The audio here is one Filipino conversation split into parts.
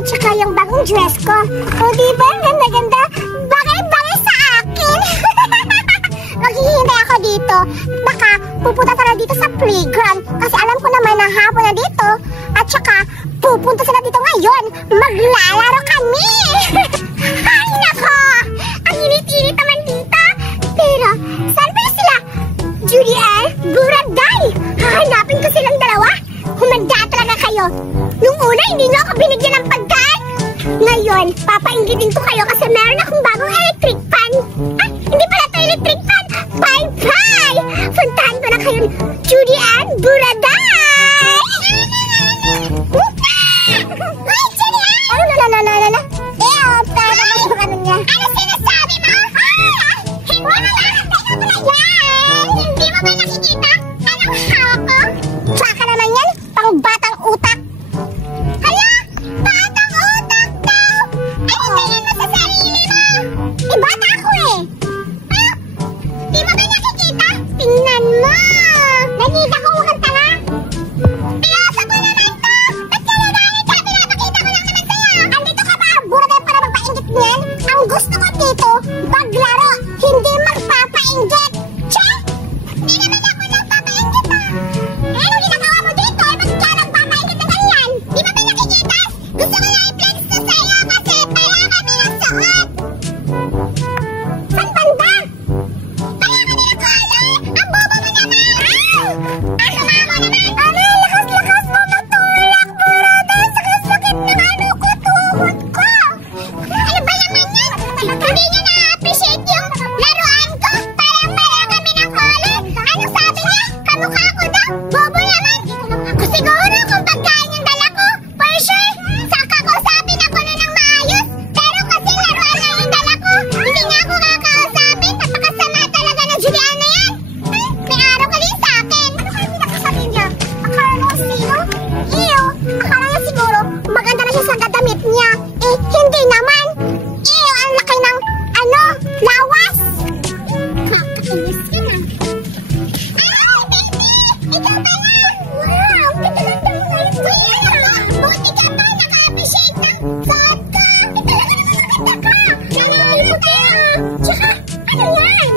at saka yung bagong dress ko. O diba? Ang ganda-ganda. Bagay-bagay sa akin. Maghihintay ako dito. Baka pupunta tayo dito sa playground. Kasi alam ko naman na hapon na dito. At saka pupunta sila dito ngayon. Maglalaro kami. Ay nako. Ang init-init naman dito. Pero saan ba sila? Judy Ann, Buraday. Hahanapin ko silang dalawa. Humanda talaga kayo. Nung una, hindi nyo ako binigyan ng pagkain. Ngayon, papainggitin ko kayo kasi meron akong bagong electric fan. Ay, hindi pala ito electric fan. Bye-bye! Puntahan ko na kayo, Judy Ann, Buraday! Ay, Judy Ann! Ay, lalalala. Para mo ano niya. Ano sinasabi mo? Hindi mo nakakita mo na yan. Hindi mo ba nakikita? Anong hako? Tsaka naman yan, pang batang utak. Hala, batang utak daw. Ano tingin mo sa sarili mo? Bata ako eh. Di mo ba nakikita? Tingnan mo. Nakita ko mukhang tanga. Pinasa ko naman to. Ba't ka nagalit ka? Pinapakita ko lang naman sa'yo. Andito ka ba? Buraday para magpainggit niyan? Ang gusto ko dito, maglaro, hindi magpapainggit. Che? Hindi naman ako nagpapainggit ah. Ano ginagawa mo dito? Ba't ka nagpapainggit na ganyan? Di ba ba nakikita? Gusto ko na i-flex to sa'yo kasi para kami ng suot. Saan banda? Kaya kami ng color! Ang bobo mo naman! Ang sumama naman! Ano? Lakas-lakas mo matulak! Buraday! Sakit-sakit ng ano ko! Tuhod ko! Ano ba naman yan? Hindi niya na-appreciate yung laruan ko! Parang mara kami ng color! Ano sabi niya? Kamukha ko daw! Bobo naman! Siguro kung pagkain yung dala ko! For sure! Saka ko sabi na ko na ng maayos! Pero kasi laruan na yung dala ko! Hindi nga ako kakausapin! Napakasama talaga ng Julian na yan! May araw ka din sa akin! Ano kayo pinakasabi niya? Akala mo sino? Iyo! Akala niya siguro maganda na siya sa dadamit niya! Eh, hindi naman! Iyo! Ang laki ng, lawas! Kakainis ka na! Ay, baby! Ikaw ba na? Wow! Ganda-ganda mo ngayon! Buti ka pa! Naka-appreciate ng suot ko! Talaga naman maganda ka! Nanalo ka! Tsaka, ano yan?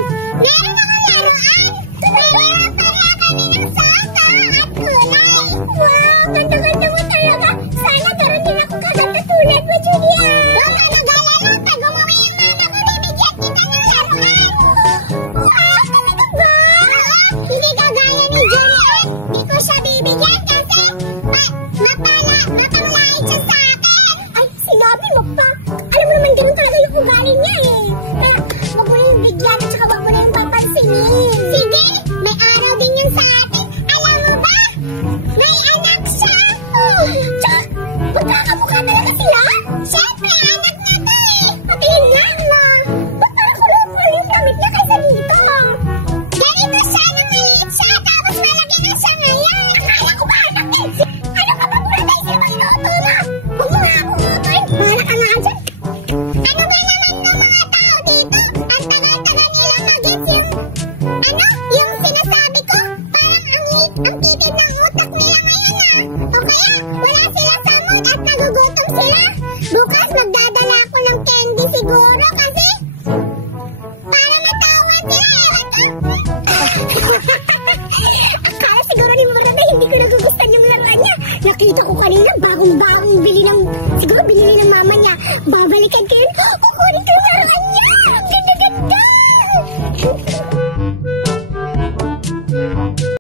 Meron akong laruan! Meron pala kami ng suot at kulay! Wow! Ganda-ganda mo talaga! Sana meron din ako kaganda tulad mo, Julia! Huwag ka mag-alala! Pag umuwi yung mama ko, bibigyan kita ng laruan! Wow! Talaga ba? Hindi kagaya ni Julia! Di ko siya bibigyan kasi mapalait siya sa akin! Ay, sinabi mo pa! Alam mo naman ganun talaga yung ugali niya eh! Kaya, wag mo na yung bigyan at saka wag mo na yung papansinin! Sige! May araw din yun sa atin! Alam mo ba? May anak siya! Oh! Tsaka, magkakamukha talaga sila? Siyempre, anak na to eh! Patingin lang mo! Ba't parang kulong-kulong yung damit niya kaysa dito? Ganito siya na maliit siya tapos malaki na siya ngayon! Akala ko ba anak eh? Ano ka ba? Buraday sila ba inuutulak? Huwag mo nga ako utoy! Wala ka nga dyan! Ano ba naman ng mga tao dito? Ang tagal-tagal nila mag-gets yung sinasabi ko? Parang ang titid ng utak nila ngayon ah! O kaya, wala sila sa mood at nagugutom sila? Bukas magdadala ako ng candy siguro kasi para matawan sila Akala siguro ni Buraday hindi ko nagugustuhan yung laruan niya. Nakita ko kanina bagong-bagong siguro binili ng mama niya. Babalikan kayo. Kukunin ko yung